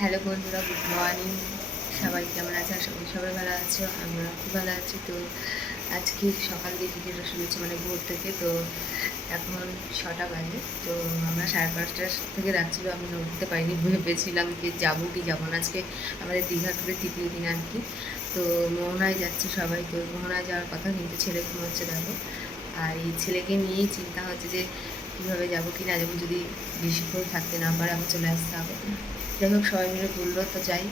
Hello বন্ধুরা, good morning. সবাই কেমন আছে? আশা করি সবাই ভালো আছো, আমরা খুব ভালো আছি। তো আজকে সকাল দিয়ে ভিডিওটা শুনেছি, মানে ভোর থেকে। তো এখন 6টা বাজে। তো আমরা 5:30 থেকে রাখছিল, আমি উঠতে পারিনি, ভেবেছিলাম যে যাবো কি যাবো না। আজকে আমাদের দীঘা টুরে তৃতীয় দিন আর কি। তো মোহনায় যাচ্ছি সবাই। তো মোহনায় যাওয়ার কথা, কিন্তু ছেলে ঘুমোচ্ছে দেখো। আর এই ছেলেকে নিয়েই চিন্তা হচ্ছে যে কীভাবে যাবো কি না যাবো, যদি বেশিক্ষণ থাকতে না পারে আবার চলে আসতে হবে। যাই হোক, সবাই মিলে বললো তো যাই,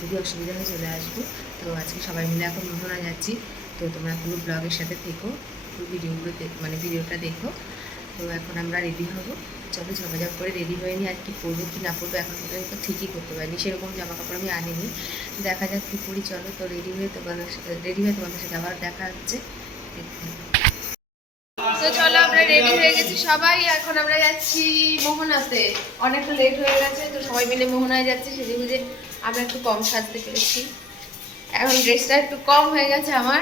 যদি অসুবিধা হয় চলে আসবো। তো আজকে সবাই মিলে এখন মোহনা যাচ্ছি। তো তোমরা পুরো ব্লগের সাথে থেকো, পুরো ভিডিওগুলো মানে ভিডিওটা দেখো। তো এখন আমরা রেডি হব। চলো ঝপাঝপ করে রেডি হয়ে নিই। আর কি পরবো কি না পরবো এখন পর্যন্ত ঠিকই করতে পারিনি, সেরকম জামা কাপড় আমি আনিনি। দেখা যাক কী করি। চলো তো রেডি হয়ে তোমাদের সাথে আবার দেখা হচ্ছে। তো চলো, আমরা রেডি হয়ে গেছি সবাই। এখন আমরা যাচ্ছি মোহনাতে। অনেকটা লেট হয়ে গেছে, তো সবাই মিলে মোহনায় যাচ্ছি। সেদিন বুঝে আমরা একটু কম সাজতে পেরেছি, এখন ড্রেসটা একটু কম হয়ে গেছে আমার।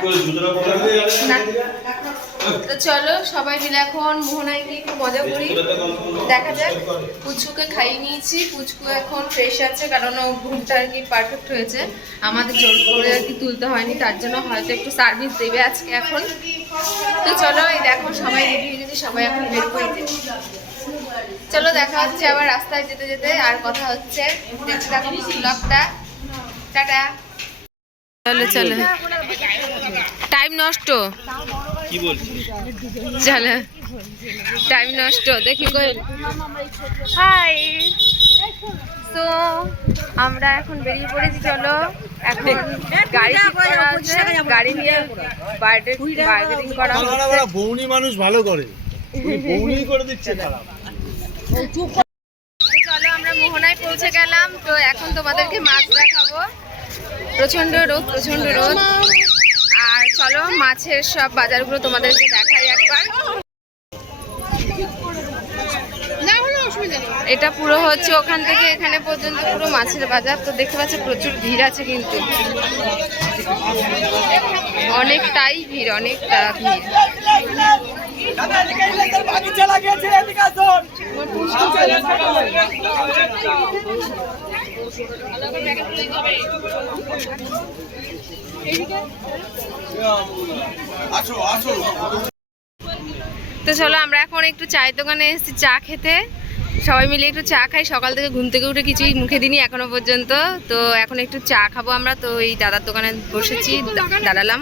তো চলো সবাই মিলে এখন মোহনায় গিয়ে একটু মজা করি, দেখা যাক। পুচকুকে খাইয়ে নিয়েছি, পুচকু এখন ফ্রেশ আছে, কারণ ও ঘুমটা আর কি পারফেক্ট হয়েছে। আমাদের জোর করে আর কি তুলতে হয়নি, তার জন্য হয়তো একটু সার্ভিস দেবে আজকে এখন। তো চলো, এই দেখো সবাই রেডি হয়ে গেছে, সবাই এখন বের করে দিচ্ছি। চলো দেখা হচ্ছে আবার রাস্তায় যেতে যেতে, আর কথা হচ্ছে। দেখতে থাকো ব্লগটা। টাটা। চলো চলো, টাইম নষ্ট কি বলছি, চলো টাইম নষ্ট দেখি কই। হাই, তো আমরা এখন বেরিয়ে পড়েছি। চলো এখন গাড়ি ঠিক করা আছে, গাড়ি নিয়ে বার্গেনিং করা হচ্ছে। বৌনি মানুষ ভালো করে, বৌনি করে দিচ্ছে খারাপ। চলো আমরা মোহনায় পৌঁছে গেলাম। তো এখন তোমাদেরকে মাছ দেখাবো। প্রচন্ড রোদ, প্রচন্ড রোদ। আর চলো মাছের সব বাজারগুলো তোমাদেরকে দেখাই একবার। এটা পুরো হচ্ছে ওখান থেকে এখানে পর্যন্ত পুরো মাছের বাজার। তো দেখতে পাচ্ছ প্রচুর ভিড় আছে, কিন্তু অনেকটাই ভিড়, অনেকটা ভিড়। তো চলো আমরা এখন একটু চায়ের দোকানে এসেছি চা খেতে, সবাই মিলে একটু চা খাই। সকাল থেকে ঘুম থেকে উঠে কিছুই মুখে দিইনি এখনো পর্যন্ত। তো এখন একটু চা খাবো আমরা। তো এই দাদার দোকানে বসেছি, দাঁড়ালাম।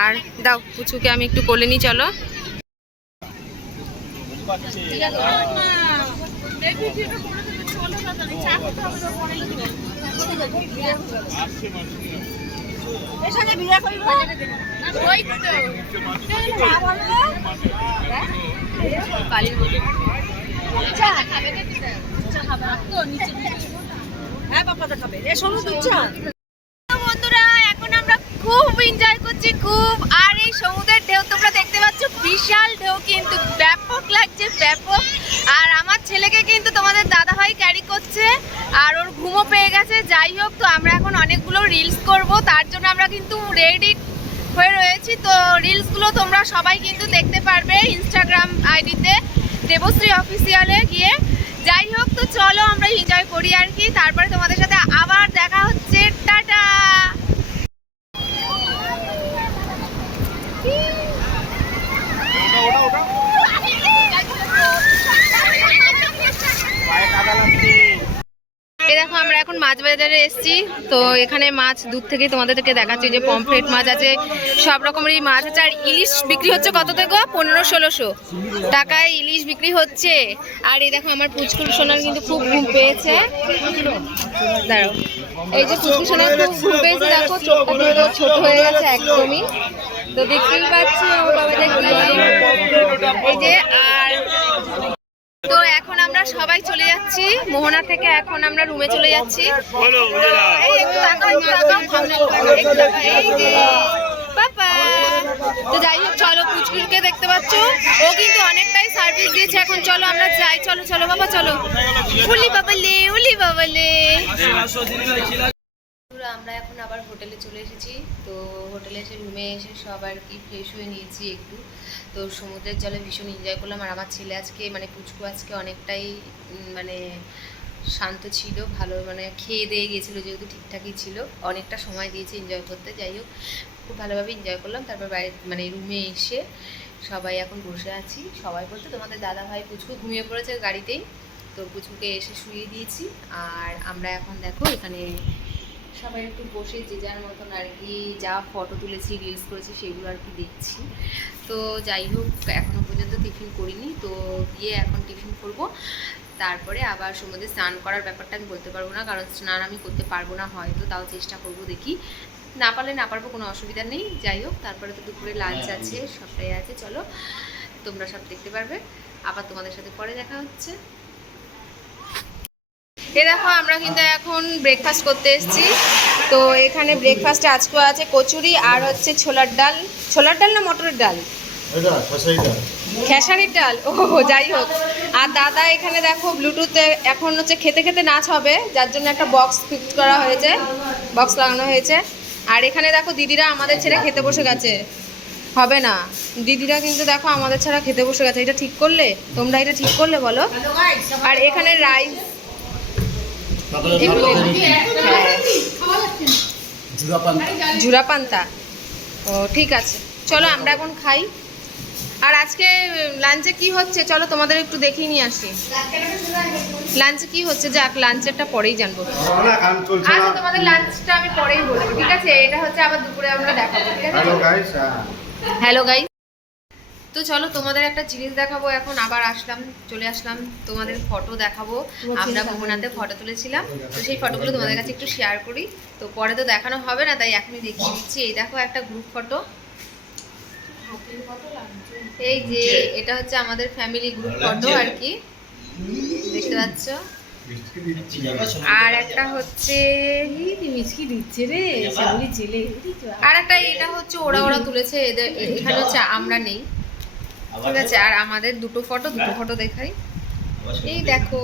আর দাও পুচুকে আমি একটু কোলে নিই, চলো। বন্ধুরা এখন আমরা খুব এনজয় করছি, খুব। আর এই সমুদ্রের ঢেউ তোমরা দেখতে পাচ্ছ, বিশাল ঢেউ, কিন্তু ব্যাপক লাগছে, ব্যাপক। আর আমার ছেলেকে কিন্তু তোমাদের দাদাভাই ক্যারি করছে, আর ওর ঘুমও পেয়ে গেছে। যাই হোক, তো আমরা এখন অনেকগুলো রিলস করব, তার জন্য আমরা কিন্তু রেডি হয়ে রয়েছি। তো রিলসগুলো তোমরা সবাই কিন্তু দেখতে পারবে ইনস্টাগ্রাম আইডিতে দেবশ্রী অফিসিয়ালে গিয়ে। যাই হোক, তো চলো আমরা এনজয় করি আর কি, তারপরে তোমাদের সাথে আবার দেখা হচ্ছে। টাটা। এই দেখো আমরা এখন মাছ বাজারে এসেছি। তো এখানে মাছ দূর থেকে তোমাদেরকে দেখাচ্ছি, যে পমফ্রেট মাছ আছে, সব রকমেরই মাছ আছে। আর ইলিশ বিক্রি হচ্ছে কত থেকে? 1500-1600 টাকায় ইলিশ বিক্রি হচ্ছে। আর এই দেখো আমার পুচকুর সোনার কিন্তু খুব ঘুম পেয়েছে, দাঁড়াও। এই যে পুচকুর সোনার খুব ঘুম পেয়েছে, দেখো চোখটা কিন্তু ছোট হয়ে গেছে একদমই। তো দেখতেই পাচ্ছি ও বাবা, দেখতে এই যে। আর তো এখন আমরা সবাই চলে যাচ্ছি মোহনা থেকে, এখন আমরা রুমে চলে যাচ্ছি। তো যাই হোক, চলো পুচকুকে দেখতে পাচ্ছ, ও কিন্তু অনেকটাই সার্ভিস দিয়েছে। এখন চলো আমরা যাই, চলো চলো বাবা, চলো। উলি বাবালে, উলি বাবালে। আমরা এখন আবার হোটেলে চলে এসেছি। তো হোটেলে এসে রুমে এসে সব আর কি ফ্রেশ হয়ে নিয়েছি একটু। তো সমুদ্রের জলে ভীষণ এনজয় করলাম। আর আমার ছেলে আজকে, মানে পুচকু আজকে অনেকটাই মানে শান্ত ছিল, ভালো মানে খেয়ে দিয়ে গিয়েছিলো যেহেতু ঠিকঠাকই ছিল, অনেকটা সময় দিয়েছে এনজয় করতে। যাই হোক, খুব ভালোভাবে এনজয় করলাম। তারপর বাইরে মানে রুমে এসে সবাই এখন বসে আছি, সবাই বলতে তোমাদের দাদা ভাই পুচকু ঘুমিয়ে পড়েছে গাড়িতেই, তো পুচকুকে এসে শুইয়ে দিয়েছি। আর আমরা এখন দেখো এখানে সবাই একটু বসে যে যার মতন আর কি যা ফটো তুলেছি রিলস করেছি সেগুলো আর কি দেখছি। তো যাই হোক, এখনও পর্যন্ত টিফিন করিনি, তো গিয়ে এখন টিফিন করব। তারপরে আবার সমুদ্রে স্নান করার ব্যাপারটা আমি বলতে পারবো না, কারণ স্নান আমি করতে পারবো না, হয়তো তাও চেষ্টা করব, দেখি না পারলে না পারবো, কোনো অসুবিধা নেই। যাই হোক, তারপরে তো দুপুরে লাঞ্চ আছে, সবটাই আছে, চলো তোমরা সব দেখতে পারবে। আবার তোমাদের সাথে পরে দেখা হচ্ছে। এ দেখো, আমরা কিন্তু এখন ব্রেকফাস্ট করতে এসেছি। তো এখানে ব্রেকফাস্টে আজকে আছে কচুরি আর হচ্ছে ছোলার ডাল। ছোলার ডাল না মটরের ডাল? খেসারির ডাল, ও যাই হোক। আর দাদা এখানে দেখো ব্লুটুথে এখন হচ্ছে খেতে খেতে নাচ হবে, যার জন্য একটা বক্স ফিক্স করা হয়েছে, বক্স লাগানো হয়েছে। আর এখানে দেখো দিদিরা আমাদের ছেড়ে খেতে বসে গেছে। হবে না, দিদিরা কিন্তু দেখো আমাদের ছাড়া খেতে বসে গেছে। এটা ঠিক করলে? তোমরা এটা ঠিক করলে বলো? আর এখানে রাইস, ঝুরা পান্তা। ও ঠিক আছে, চলো আমরা এখন খাই। আর আজকে লাঞ্চে কি হচ্ছে চলো তোমাদের একটু দেখিয়ে নিয়ে আসি। লাঞ্চে কি হচ্ছে, যাক লাঞ্চেরটা পরেই জানবো। আচ্ছা, তোমাদের লাঞ্চটা আমি পরেই বলবো, ঠিক আছে? এটা হচ্ছে আবার দুপুরে আমরা দেখাবো, ঠিক আছে? হ্যালো গাইস, তো চলো তোমাদের একটা জিনিস দেখাবো। এখন আবার চলে আসলাম, তোমাদের ফটো দেখাবো। আমরা মোহনাতে ফটো তুলেছিলাম, তো সেই ফটোগুলো তোমাদের কাছে একটু শেয়ার করি। তো পরে তো দেখানো হবে না, তাই এখনই দেখিয়ে দিচ্ছি। এই দেখো একটা গ্রুপ ফটো, এই যে এটা হচ্ছে আমাদের ফ্যামিলি গ্রুপ ফটো আর কি, দেখতে পাচ্ছ। আর একটা হচ্ছে আর একটা, এটা হচ্ছে ওরা তুলেছে, এদের এখানে হচ্ছে আমরা নেই, ঠিক আছে? আর আমাদের দুটো ফটো দেখাই। এই দেখো,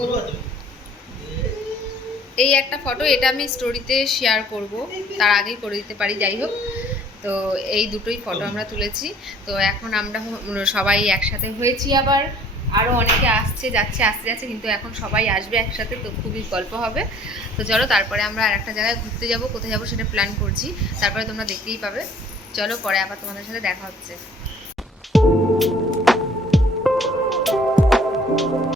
এই একটা ফটো, এটা আমি স্টোরিতে শেয়ার করব, তার আগেই করে দিতে পারি। যাই হোক, তো এই দুটোই ফটো আমরা তুলেছি। তো এখন আমরা সবাই একসাথে হয়েছি, আবার আরও অনেকে আসতে যাচ্ছে, কিন্তু এখন সবাই আসবে একসাথে, তো খুবই গল্প হবে। তো চলো তারপরে আমরা আর একটা জায়গায় ঘুরতে যাব, কোথায় যাবো সেটা প্ল্যান করছি, তারপরে তোমরা দেখতেই পাবে। চলো পরে আবার তোমাদের সাথে দেখা হচ্ছে।